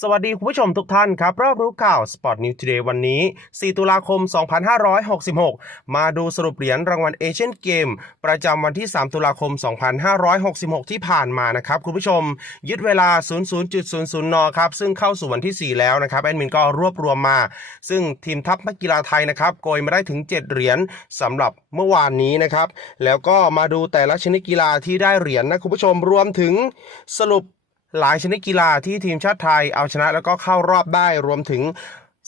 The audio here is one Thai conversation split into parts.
สวัสดีคุณผู้ชมทุกท่านครับ รอบรู้ข่าว Sport News Today วันนี้ 4 ตุลาคม 2566 มาดูสรุปเหรียญรางวัลเอเชียนเกม ประจำวันที่ 3 ตุลาคม 2566 ที่ผ่านมานะครับ คุณผู้ชม ยึดเวลา 00.00 น ครับ ซึ่งเข้าสู่วันที่ 4 แล้วนะครับ แอดมินก็รวบรวมมา ซึ่งทีมทัพนักกีฬาไทยนะครับ โกยมาได้ถึง 7 เหรียญสำหรับเมื่อวานนี้นะครับ แล้วก็มาดูแต่ละชนิดกีฬาที่ได้เหรียญนะคุณผู้ชมรวมถึงสรุป หลายชนิดกีฬาที่ทีมชาติไทยเอาชนะแล้วก็เข้ารอบได้รวมถึง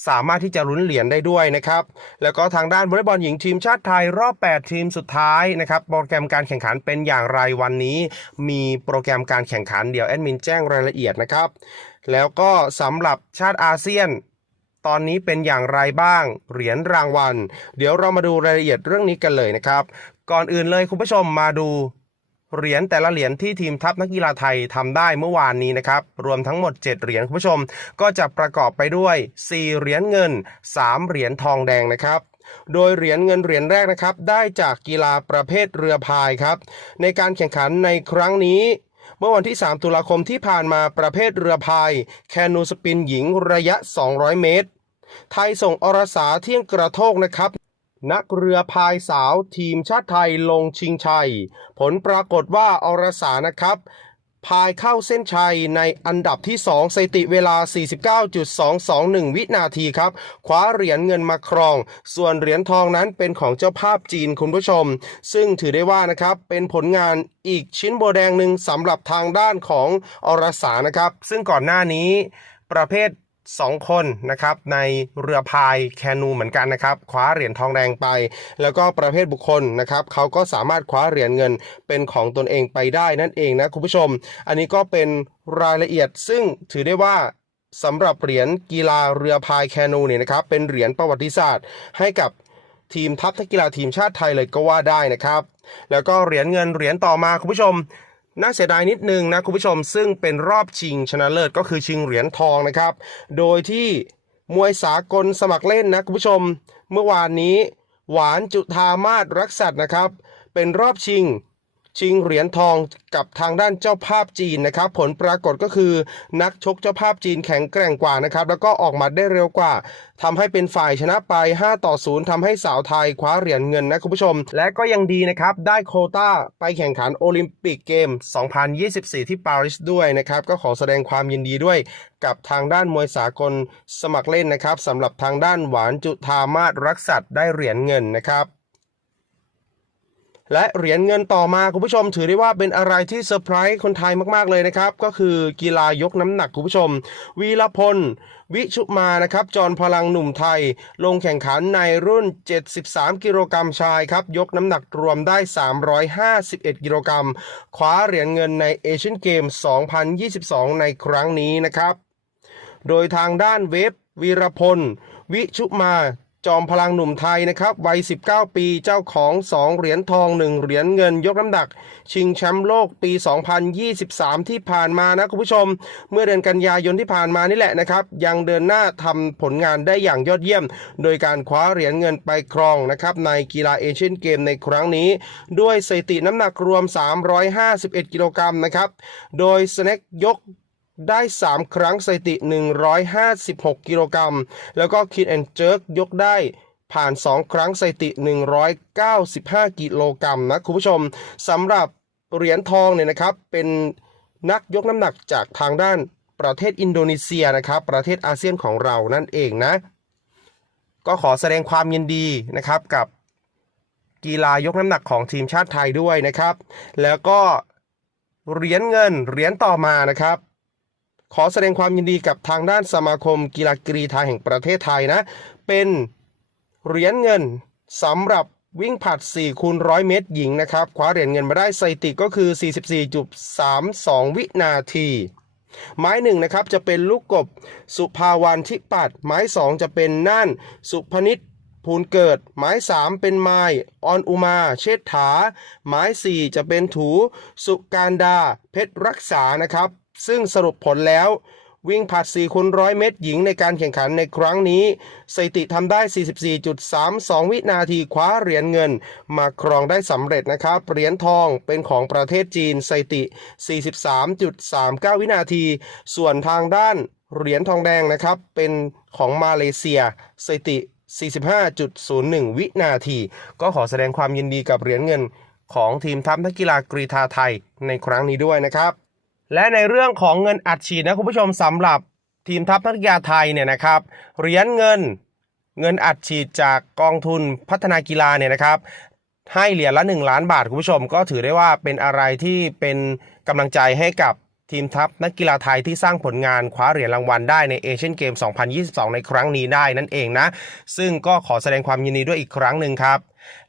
สามารถที่จะลุ้นเหรียญได้ด้วยนะครับ แล้วก็ทางด้านวอลเลย์บอลหญิงทีมชาติไทยรอบ 8 ทีมสุดท้ายนะครับ โปรแกรมการแข่งขันเป็นอย่างไรวันนี้ มีโปรแกรมการแข่งขันเดี๋ยวแอดมินแจ้งรายละเอียดนะครับ แล้วก็สำหรับชาติอาเซียน ตอนนี้เป็นอย่างไรบ้าง เหรียญรางวัล เดี๋ยวเรามาดูรายละเอียดเรื่องนี้กันเลยนะครับ ก่อนอื่นเลยคุณผู้ชมมาดู เหรียญแต่ละเหรียญที่ทีมทัพนักกีฬาไทยทำได้เมื่อวานนี้นะครับ รวมทั้งหมด 7 เหรียญคุณผู้ชม ก็จะประกอบไปด้วย 4 เหรียญเงิน 3 เหรียญทองแดงนะครับโดยเหรียญเงินเหรียญแรกนะครับ ได้จากกีฬาประเภทเรือพายครับ ในการแข่งขันในครั้งนี้ เมื่อวันที่ 3 ตุลาคมที่ผ่านมาประเภทเรือพาย แคนูสปินหญิงระยะ 200 เมตร ไทยส่งอรสาเที่ยงกระโทกนะครับ นักเรือพายสาวทีมชาติไทยลงชิงชัย ผลปรากฏว่าอรสานะครับ พายเข้าเส้นชัยในอันดับที่ 2 สติเวลา 49.221 วินาทีครับ คว้าเหรียญเงินมาครอง ส่วนเหรียญทองนั้นเป็นของเจ้าภาพจีนคุณผู้ชม ซึ่งถือได้ว่านะครับเป็นผลงานอีกชิ้นโบแดงหนึ่งสำหรับทางด้านของอรสานะครับ ซึ่งก่อนหน้านี้ประเภท สองคนนะครับในเรือพายแคนูเหมือนกันนะครับคว้าเหรียญทองแดงไป แล้วก็ประเภทบุคคลนะครับเขาก็สามารถคว้าเหรียญเงินเป็นของตนเองไปได้นั่นเองนะคุณผู้ชม อันนี้ก็เป็นรายละเอียดซึ่งถือได้ว่าสำหรับเหรียญกีฬาเรือพายแคนูเนี่ยนะครับเป็นเหรียญประวัติศาสตร์ ให้กับทีมทัพนักกีฬาทีมชาติไทยเลยก็ว่าได้นะครับ แล้วก็เหรียญเงินเหรียญต่อมาคุณผู้ชม น่าเสียดายนิดนึงนะคุณผู้ชมซึ่งเป็นรอบชิงชนะเลิศก็คือชิงเหรียญทองนะครับ โดยที่มวยสากลสมัครเล่นนะคุณผู้ชม เมื่อวานนี้ หวานจุธามาศรักษัตร์นะครับ เป็นรอบชิง ชิงเหรียญทองกับทางด้านเจ้าภาพจีนนะครับ ผลปรากฏก็คือนักชกเจ้าภาพจีนแข็งแกร่งกว่านะครับ แล้วก็ออกมาได้เร็วกว่าทำให้เป็นฝ่ายชนะไป 5 ต่อ 0ทำให้สาวไทยคว้าเหรียญเงินนะคุณผู้ชม และก็ยังดีนะครับ ได้โควต้าไปแข่งขันโอลิมปิกเกม 2024 ที่ปารีสด้วยนะครับ ก็ขอแสดงความยินดีด้วยกับทางด้านมวยสากลสมัครเล่นนะครับสำหรับทางด้านหวานจุธามาศรักษัตว์ได้เหรียญเงินนะครับ และเหรียญเงินต่อมาคุณผู้ชม ถือได้ว่าเป็นอะไรที่เซอร์ไพรส์คนไทยมากๆเลยนะครับ ก็คือกีฬายกน้ำหนักคุณผู้ชม วีรพล วิชุมานะครับจอมพลังหนุ่มไทย ลงแข่งขันในรุ่น 73 กิโลกรัมชายครับ ยกน้ำหนักรวมได้ 351 กิโลกรัมคว้าเหรียญเงินในเอเชียนเกม 2022 ในครั้งนี้นะครับ โดยทางด้านเวฟวีรพล วิชุมา จอมพลังหนุ่มไทยนะครับวัย 19 ปีเจ้าของ 2 เหรียญทอง 1 เหรียญเงินยกน้ำหนัก ชิงแชมป์โลกปี 2023 ที่ผ่านมานะคุณผู้ชม เมื่อเดือนกันยายนที่ผ่านมานี่แหละนะครับ ยังเดินหน้าทำผลงานได้อย่างยอดเยี่ยม โดยการคว้าเหรียญเงินไปครองนะครับในกีฬาเอเชียนเกมในครั้งนี้ ด้วยสถิติน้ำหนักรวม 351 กิโลกรัมนะครับ โดยสแน็คยก ได้ 3 ครั้งสถิติ 156 กิโลกรัม แล้วก็คิดแอนเจิร์กยกได้ผ่าน 2 ครั้งสถิติ 195 กิโลกรัมนะคุณผู้ชมสำหรับเหรียญทองเนี่ยนะครับ เป็นนักยกน้ำหนักจากทางด้านประเทศอินโดนีเซียนะครับ ประเทศอาเซียนของเรานั่นเองนะ ก็ขอแสดงความยินดีนะครับกับกีฬายกน้ำหนักของทีมชาติไทยด้วยนะครับ แล้วก็เหรียญเงินเหรียญต่อมานะครับ ขอแสดงความยินดีกับทางด้านสมาคมกีฬากรีฑาแห่งประเทศไทยนะ เป็นเหรียญเงินสำหรับวิ่งผลัด4คูณร้อยเมตรหญิงนะครับคว้าเหรียญเงินมาได้สถิติก็คือ 44.32 วินาที ไม้หนึ่งนะครับจะเป็นลูกกบ สุภาวันทิปัดไม้สองจะเป็นน่านสุพนิษ ภูลเกิดไม้สามเป็นไม้ออนอุมา เชษฐาไม้สี่จะเป็นถูสุการดา เพชรรักษานะครับ ซึ่งสรุปผลแล้ววิ่งผลัด4คูณร้อยเมตรหญิงในการแข่งขันในครั้งนี้สถิติทำได้ 44.32 วินาทีคว้าเหรียญเงิน มาครองได้สำเร็จนะครับ เหรียญทองเป็นของประเทศจีนสถิติ 43.39 วินาที ส่วนทางด้านเหรียญทองแดงนะครับ เป็นของมาเลเซียสถิติ 45.01 วินาที ก็ขอแสดงความยินดีกับเหรียญเงินของทีมทัพนักกีฬากรีฑาไทยในครั้งนี้ด้วยนะครับ และในเรื่องของเงินอัดฉีดนะคุณผู้ชมสำหรับทีมทัพนักกีฬาไทยเนี่ยนะครับเหรียญเงินเงินอัดฉีดจากกองทุนพัฒนากีฬาเนี่ยนะครับให้เหรียญละ 1 ล้านบาทคุณผู้ชมก็ถือได้ว่าเป็นอะไรที่เป็นกำลังใจให้กับ ทีมทัพนักกีฬาไทยที่สร้างผลงานคว้าเหรียญรางวัลได้ในเอเชียนเกม 2022 ในครั้งนี้ได้นั่นเองนะ ซึ่งก็ขอแสดงความยินดีด้วยอีกครั้งหนึ่งครับ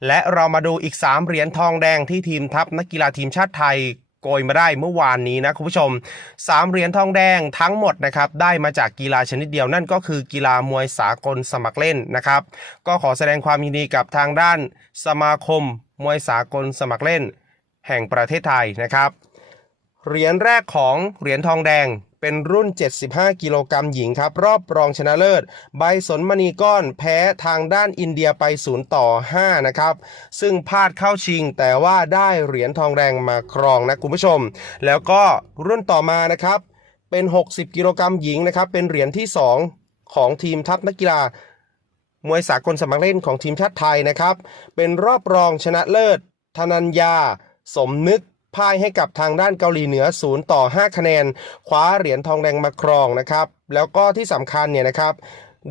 และเรามาดูอีก 3 เหรียญทองแดงที่ทีมทัพนักกีฬาทีมชาติไทยโกยมาได้เมื่อวานนี้นะคุณผู้ชม 3 เหรียญทองแดงทั้งหมดนะครับได้มาจากกีฬาชนิดเดียวนั่นก็คือกีฬามวยสากลสมัครเล่นนะครับ ก็ขอแสดงความยินดีกับทางด้านสมาคม มวยสากลสมัครเล่น แห่งประเทศไทยนะครับ เหรียญแรกของเหรียญทองแดงเป็นรุ่น 75 กิโลกรัมหญิงครับ รอบรองชนะเลิศ ใบสนมณีก้อนแพ้ทางด้านอินเดียไป 0 ต่อ 5 นะครับ ซึ่งพลาดเข้าชิงแต่ว่าได้เหรียญทองแดงมาครองนะคุณผู้ชม แล้วก็รุ่นต่อมานะครับ เป็น 60 กิโลกรัมหญิงนะครับ เป็นเหรียญที่ 2 ของทีมทัพนักกีฬามวยสากลสมัครเล่นของทีมชาติไทยนะครับ เป็นรอบรองชนะเลิศธนัญญา สมนึก พ่ายให้กับทางด้านเกาหลีเหนือ 0 ต่อ 5 คะแนน คว้าเหรียญทองแดงมาครองนะครับ แล้วก็ที่สำคัญเนี่ยนะครับ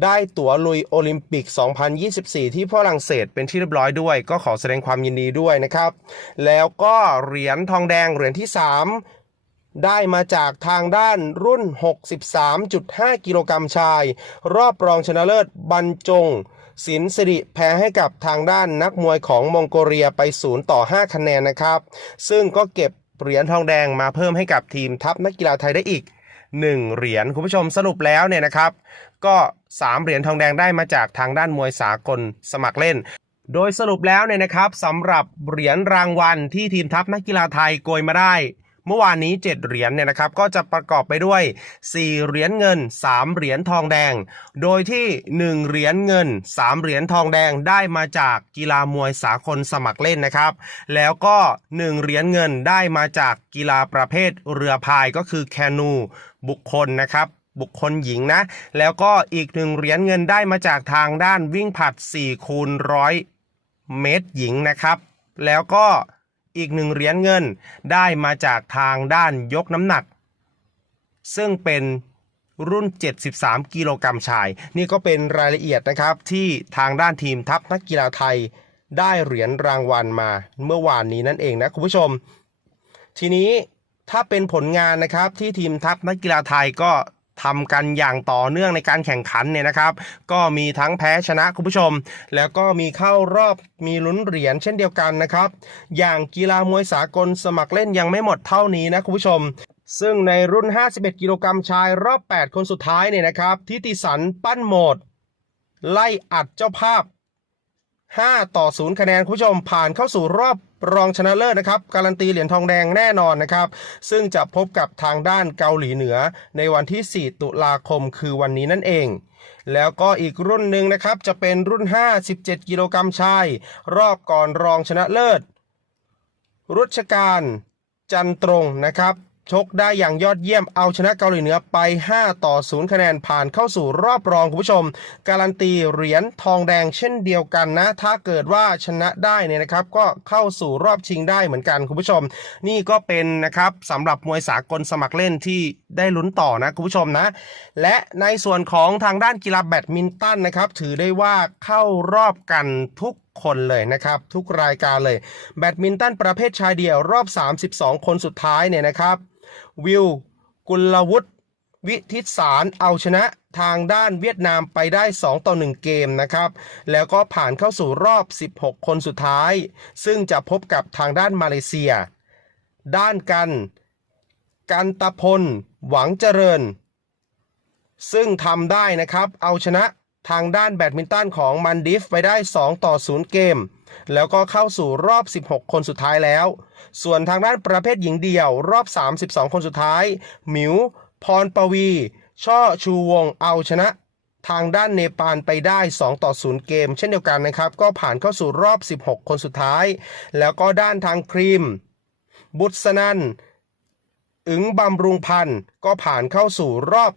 ได้ตั๋วลุยโอลิมปิก 2024 ที่ฝรั่งเศสเป็นที่เรียบร้อยด้วย ก็ขอแสดงความยินดีด้วยนะครับ แล้วก็เหรียญทองแดงเหรียญที่ 3 ได้มาจากทางด้านรุ่น 63.5 กิโลกรัมชาย รอบรองชนะเลิศบรรจง สินสิริแพ้ให้กับทางด้านนักมวยของมองโกเลียไป 0 ต่อ 5 คะแนนนะครับ ซึ่งก็เก็บเหรียญทองแดงมาเพิ่มให้กับทีมทัพนักกีฬาไทยได้อีก 1 เหรียญคุณผู้ชมสรุปแล้วเนี่ยนะครับ ก็ 3 เหรียญทองแดงได้มาจากทางด้านมวยสากลสมัครเล่นโดยสรุปแล้วเนี่ยนะครับสำหรับเหรียญรางวัลที่ทีมทัพนักกีฬาไทยโกยมาได้ เมื่อวานนี้ 7 เหรียญเนี่ยนะครับก็จะประกอบไปด้วย 4 เหรียญเงิน 3 เหรียญทองแดง โดยที่ 1 เหรียญเงิน 3 เหรียญทองแดงได้มาจากกีฬามวยสากลสมัครเล่นนะครับ แล้วก็ 1 เหรียญเงินได้มาจากกีฬาประเภทเรือพายก็คือแคนูบุคคลนะครับบุคคลหญิงนะ แล้วก็อีกหนึ่งเหรียญเงินได้มาจากทางด้านวิ่งผลัด4คูณร้อยเมตรหญิงนะครับ แล้วก็ อีกหนึ่งเหรียญเงินได้มาจากทางด้านยกน้ำหนัก ซึ่งเป็นรุ่น 73 กิโลกรัมชาย นี่ก็เป็นรายละเอียดนะครับที่ทางด้านทีมทัพนักกีฬาไทยได้เหรียญรางวัลมาเมื่อวานนี้นั่นเองนะคุณผู้ชม ทีนี้ถ้าเป็นผลงานนะครับที่ทีมทัพนักกีฬาไทยก็ ทำกันอย่างต่อเนื่องในการแข่งขันเนี่ยนะครับ ก็มีทั้งแพ้ชนะคุณผู้ชม แล้วก็มีเข้ารอบมีลุ้นเหรียญเช่นเดียวกันนะครับ อย่างกีฬามวยสากลสมัครเล่นยังไม่หมดเท่านี้นะคุณผู้ชมซึ่งในรุ่น 51 กิโลกรัมชายรอบ 8 คนสุดท้ายเนี่ยนะครับ ทิติสันปั้นโหมด ไล่อัดเจ้าภาพ 5 ต่อ 0 คะแนนคุณผู้ชมผ่านเข้าสู่รอบ รองชนะเลิศนะครับ การันตีเหรียญทองแดงแน่นอนนะครับ ซึ่งจะพบกับทางด้านเกาหลีเหนือในวันที่ 4 ตุลาคมคือวันนี้นั่นเอง แล้วก็อีกรุ่นหนึ่งนะครับจะเป็นรุ่น 57 กิโลกรัมชาย รอบก่อนรองชนะเลิศ รุชการจันตรงนะครับ ชกได้อย่างยอดเยี่ยมเอาชนะเกาหลีเหนือไป 5 ต่อ 0 คะแนนผ่านเข้าสู่รอบรองคุณผู้ชม การันตีเหรียญทองแดงเช่นเดียวกันนะ ถ้าเกิดว่าชนะได้เนี่ยนะครับก็เข้าสู่รอบชิงได้เหมือนกันคุณผู้ชม นี่ก็เป็นนะครับสำหรับมวยสากลสมัครเล่นที่ได้ลุ้นต่อนะคุณผู้ชมนะ และในส่วนของทางด้านกีฬาแบดมินตันนะครับถือได้ว่าเข้ารอบกันทุกคนเลยนะครับ ทุกรายการเลย แบดมินตันประเภทชายเดี่ยวรอบ 32 คนสุดท้ายเนี่ยนะครับ วิว กุลวุฒิวิทิศารเอาชนะทางด้านเวียดนามไปได้ 2 ต่อ 1 เกมนะครับ แล้วก็ผ่านเข้าสู่รอบ 16 คนสุดท้าย ซึ่งจะพบกับทางด้านมาเลเซีย ด้านกัน กันตะพล หวังเจริญ ซึ่งทำได้นะครับ เอาชนะทางด้านแบดมินตันของมันดิฟไปได้ 2 ต่อ 0 เกม แล้วก็เข้าสู่รอบ 16 คนสุดท้ายแล้ว ส่วนทางด้านประเภทหญิงเดี่ยว รอบ 32 คนสุดท้าย หมิว พรปวี ช่อชูวง เอาชนะทางด้านเนปาลไปได้ 2 ต่อ 0 เกม เช่นเดียวกันนะครับ ก็ผ่านเข้าสู่รอบ 16 คนสุดท้าย แล้วก็ด้านทางครีม บุษนันอึงบำรุงพันธ์ก็ผ่านเข้าสู่รอบ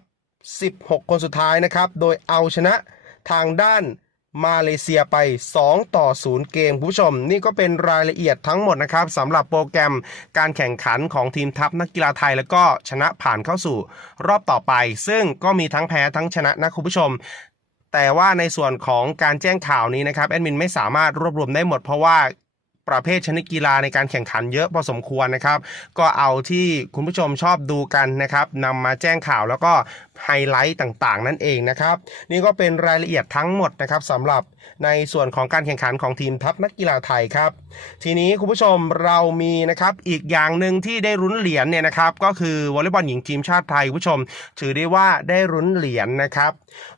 16 คนสุดท้ายนะครับ โดยเอาชนะทางด้าน มาเลเซียไป 2 ต่อ 0 เกมคุณผู้ชม นี่ก็เป็นรายละเอียดทั้งหมดนะครับสำหรับโปรแกรมการแข่งขันของทีมทัพนักกีฬาไทย แล้วก็ชนะผ่านเข้าสู่รอบต่อไป ซึ่งก็มีทั้งแพ้ทั้งชนะนะคุณผู้ชมแต่ว่าในส่วนของการแจ้งข่าวนี้นะครับแอดมินไม่สามารถรวบรวมได้หมดเพราะว่า ประเภทชนิดกีฬาในการแข่งขันเยอะพอสมควรนะครับ ก็เอาที่คุณผู้ชมชอบดูกันนะครับนำมาแจ้งข่าวแล้วก็ไฮไลท์ต่างๆ นั่นเองนะครับ นี่ก็เป็นรายละเอียดทั้งหมดนะครับสำหรับในส่วนของการแข่งขันของทีมทัพนักกีฬาไทยครับ ทีนี้คุณผู้ชมเรามีนะครับอีกอย่างหนึ่งที่ได้รุ้นเหรียญเนี่ยนะครับ ก็คือวอลเลย์บอลหญิงทีมชาติไทยคุณผู้ชม ถือได้ว่าได้รุ้นเหรียญนะครับ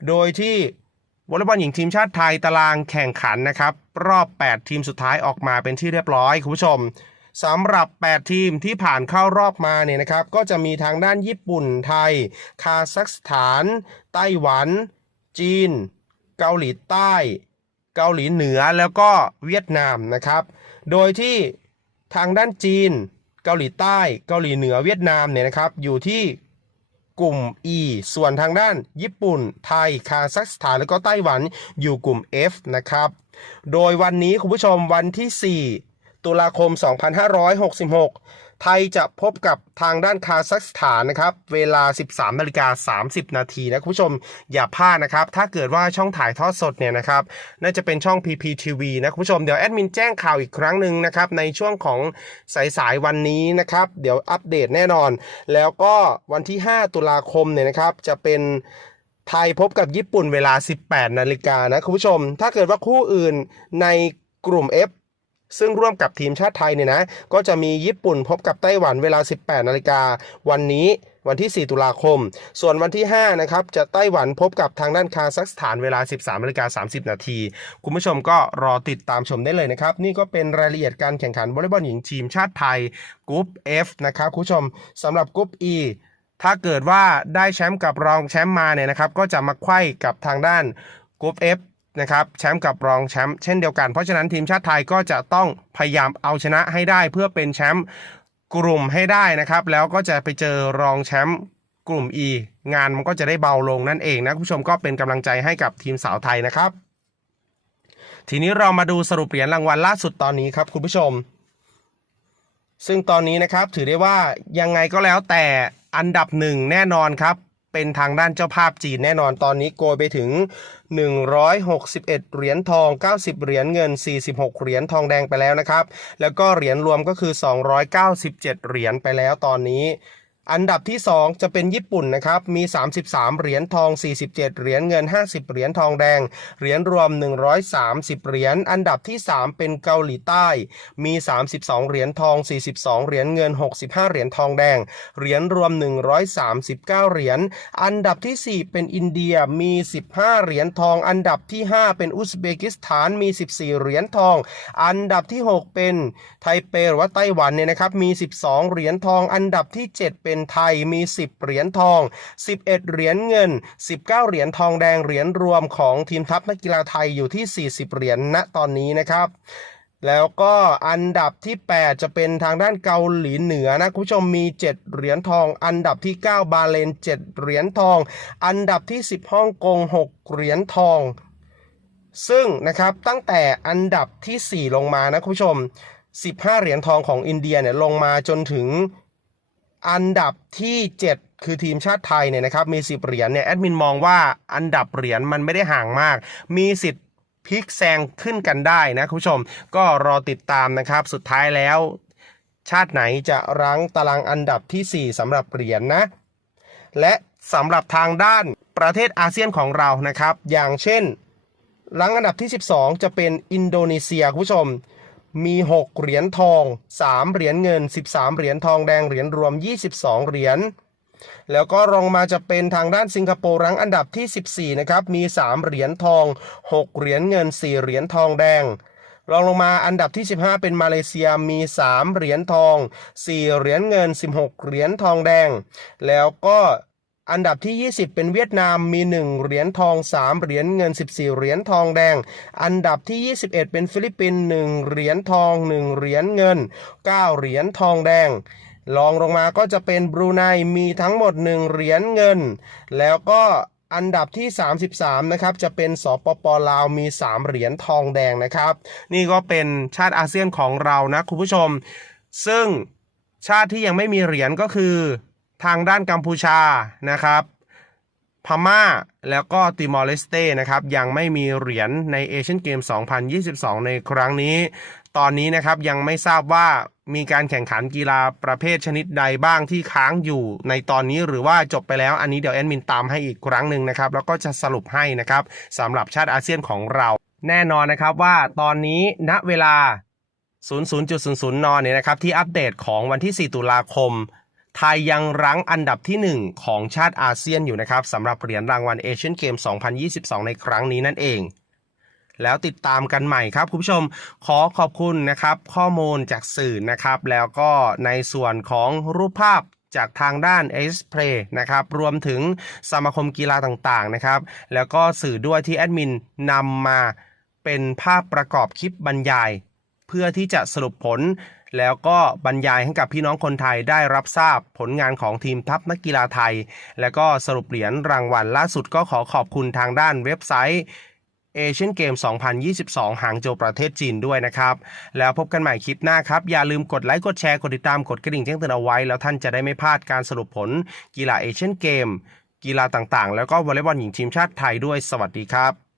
โดยที่ วอลเลย์บอลหญิงทีมชาติไทยตารางแข่งขันนะครับ รอบ 8 ทีมสุดท้ายออกมาเป็นที่เรียบร้อยคุณผู้ชมสำหรับ 8 ทีมที่ผ่านเข้ารอบมาเนี่ยนะครับ ก็จะมีทางด้านญี่ปุ่นไทย คาซัคสถาน ไต้หวัน จีน เกาหลีใต้ เกาหลีเหนือแล้วก็เวียดนามนะครับ โดยที่ทางด้านจีน เกาหลีใต้ เกาหลีเหนือเวียดนามเนี่ยนะครับ อยู่ที่ กลุ่ม E ส่วนทางด้านญี่ปุ่น ไทย คาซัคสถาน แล้วก็ไต้หวันอยู่กลุ่ม F นะครับ โดยวันนี้คุณผู้ชมวันที่ 4 ตุลาคม 2566 ไทยจะพบกับทางด้านคาซัคสถานนะครับ เวลา 13นาฬิกา30 นาทีนะคุณผู้ชมอย่าพลาดนะครับ ถ้าเกิดว่าช่องถ่ายทอดสดเนี่ยนะครับ น่าจะเป็นช่อง PPTV นะคุณผู้ชม เดี๋ยวแอดมินแจ้งข่าวอีกครั้งหนึ่งนะครับ ในช่วงของสายๆวันนี้นะครับ เดี๋ยวอัปเดตแน่นอน แล้วก็วันที่ 5 ตุลาคมเนี่ยนะครับ จะเป็นไทยพบกับญี่ปุ่นเวลา 18 นาฬิกานะคุณผู้ชม ถ้าเกิดว่าคู่อื่นในกลุ่ม F ซึ่งร่วมกับทีมชาติไทยเนี่ยนะ ก็จะมีญี่ปุ่นพบกับไต้หวันเวลา 18 นาฬิกา วันนี้วันที่ 4 ตุลาคม ส่วนวันที่ 5 นะครับ จะไต้หวันพบกับทางด้านคาซัคสถานเวลา 13นาฬิกา30 นาที คุณผู้ชมก็รอติดตามชมได้เลยนะครับ นี่ก็เป็นรายละเอียดการแข่งขันวอลเลย์บอลหญิงทีมชาติไทยกรุ๊ป F นะครับ คุณผู้ชมสำหรับกรุ๊ป E ถ้าเกิดว่าได้แชมป์กับรองแชมป์มาเนี่ยนะครับ ก็จะมาไขว้กับทางด้านกรุ๊ป F นะครับแชมป์กับรองแชมป์เช่นเดียวกัน เพราะฉะนั้นทีมชาติไทยก็จะต้องพยายามเอาชนะให้ได้ เพื่อเป็นแชมป์กลุ่มให้ได้นะครับ แล้วก็จะไปเจอรองแชมป์กลุ่ม E งานมันก็จะได้เบาลงนั่นเองนะคุณผู้ชมก็เป็นกำลังใจให้กับทีมสาวไทยนะครับ ทีนี้เรามาดูสรุปเหรียญรางวัลล่าสุดตอนนี้ครับคุณผู้ชม ซึ่งตอนนี้นะครับถือได้ว่ายังไงก็แล้วแต่อันดับหนึ่งแน่นอนครับ เป็นทางด้านเจ้าภาพจีนแน่นอนตอนนี้โกยไปถึง 161 เหรียญทอง 90 เหรียญเงิน 46 เหรียญทองแดงไปแล้วนะครับ แล้วก็เหรียญรวมก็คือ 297 เหรียญไปแล้วตอนนี้ อันดับที่ 2 จะเป็นญี่ปุ่นนะครับ มี 33 เหรียญทอง 47 เหรียญเงิน 50 เหรียญทองแดง เหรียญรวม 130 เหรียญ อันดับที่ 3 เป็นเกาหลีใต้ มี 32 เหรียญทอง 42 เหรียญเงิน 65 เหรียญทองแดง เหรียญรวม 139 เหรียญ อันดับที่ 4 เป็นอินเดีย มี 15 เหรียญทอง อันดับที่ 5 เป็นอุซเบกิสถาน มี 14 เหรียญทอง อันดับที่ 6 เป็นไทเปหรือว่าไต้หวันเนี่ยนะครับ มี 12 เหรียญทอง อันดับที่ 7เป็นไทยมี 10 เหรียญทอง 11 เหรียญเงิน 19 เหรียญทองแดงเหรียญรวมของทีมทัพนักกีฬาไทยอยู่ที่ 40 เหรียญณตอนนี้นะครับแล้วก็อันดับที่ 8 จะเป็นทางด้านเกาหลีเหนือนะคุณผู้ชมมี 7 เหรียญทอง อันดับที่ 9 บาเลน 7 เหรียญทอง อันดับที่ 10ฮ่องกง 6 เหรียญทอง ซึ่งนะครับตั้งแต่อันดับที่ 4 ลงมานะคุณผู้ชม 15 เหรียญทองของอินเดียเนี่ยลงมาจนถึง อันดับที่ 7 คือทีมชาติไทยเนี่ยนะครับมี 10 เหรียญเนี่ยแอดมินมองว่าอันดับเหรียญมันไม่ได้ห่างมาก มีสิทธิ์พลิกแซงขึ้นกันได้นะคุณผู้ชม ก็รอติดตามนะครับ สุดท้ายแล้ว ชาติไหนจะรั้งตารางอันดับที่ 4สำหรับเหรียญนะและสำหรับทางด้านประเทศอาเซียนของเรานะครับ อย่างเช่นรั้งอันดับที่ 12 จะเป็นอินโดนีเซียคุณผู้ชม มี 6 เหรียญทอง 3 เหรียญเงิน 13 เหรียญทองแดงเหรียญรวม 22 เหรียญแล้วก็รองมาจะเป็นทางด้านสิงคโปร์รั้งอันดับที่ 14 นะครับ มี 3 เหรียญทอง 6 เหรียญเงิน 4 เหรียญทองแดง รองลงมาอันดับที่ 15 เป็นมาเลเซีย มี 3 เหรียญทอง 4 เหรียญเงิน 16 เหรียญทองแดง แล้วก็ อันดับที่ 20 เป็นเวียดนามมี 1 เหรียญทอง 3 เหรียญเงิน 14 เหรียญทองแดง อันดับที่ 21 เป็นฟิลิปปินส์1เหรียญทอง 1 เหรียญเงิน 9 เหรียญทองแดงรองลงมาก็จะเป็นบรูไนมีทั้งหมด 1 เหรียญเงิน แล้วก็อันดับที่ 33 นะครับ จะเป็นสปปลาวมี 3 เหรียญทองแดงนะครับ นี่ก็เป็นชาติอาเซียนของเรานะคุณผู้ชม ซึ่งชาติที่ยังไม่มีเหรียญก็คือ ทางด้านกัมพูชานะครับพม่าแล้วก็ติมอร์เลสเต้นะครับยังไม่มีเหรียญในเอเชียนเกม 2022 ในครั้งนี้ ตอนนี้นะครับยังไม่ทราบว่ามีการแข่งขันกีฬาประเภทชนิดใดบ้างที่ค้างอยู่ในตอนนี้หรือว่าจบไปแล้วอันนี้เดี๋ยวแอดมินตามให้อีกครั้งหนึ่งนะครับ แล้วก็จะสรุปให้นะครับสำหรับชาติอาเซียนของเรา แน่นอนนะครับว่าตอนนี้ณเวลา 00.00 น เนี่ยนะครับที่อัปเดตของวันที่ 4 ตุลาคม ไทยยังรั้งอันดับที่ 1 ของชาติอาเซียนอยู่นะครับสำหรับเหรียญรางวัลเอเชียนเกม 2022 ในครั้งนี้นั่นเอง แล้วติดตามกันใหม่ครับคุณผู้ชมขอขอบคุณนะครับ ข้อมูลจากสื่อนะครับ แล้วก็ในส่วนของรูปภาพจากทางด้าน a อ p l a y นะครับ รวมถึงสมาคมกีฬาต่างๆนะครับ แล้วก็สื่อด้วยที่แอดมินนำมาเป็นภาพประกอบคลิปบรรยาย เพื่อที่จะสรุปผล แล้วก็บรรยายให้กับพี่น้องคนไทยได้รับทราบผลงานของทีมทัพนักกีฬาไทย แล้วก็สรุปเหรียญรางวัลล่าสุดก็ขอขอบคุณทางด้านเว็บไซต์เอเชียนเกม 2022 หางโจวประเทศจีนด้วยนะครับ แล้วพบกันใหม่คลิปหน้าครับ อย่าลืมกดไลค์ กดแชร์ กดติดตาม กดกระดิ่งแจ้งเตือนเอาไว้ แล้วท่านจะได้ไม่พลาดการสรุปผลกีฬาเอเชียนเกม กีฬาต่างๆ แล้วก็วอลเลย์บอลหญิงทีมชาติไทยด้วย สวัสดีครับ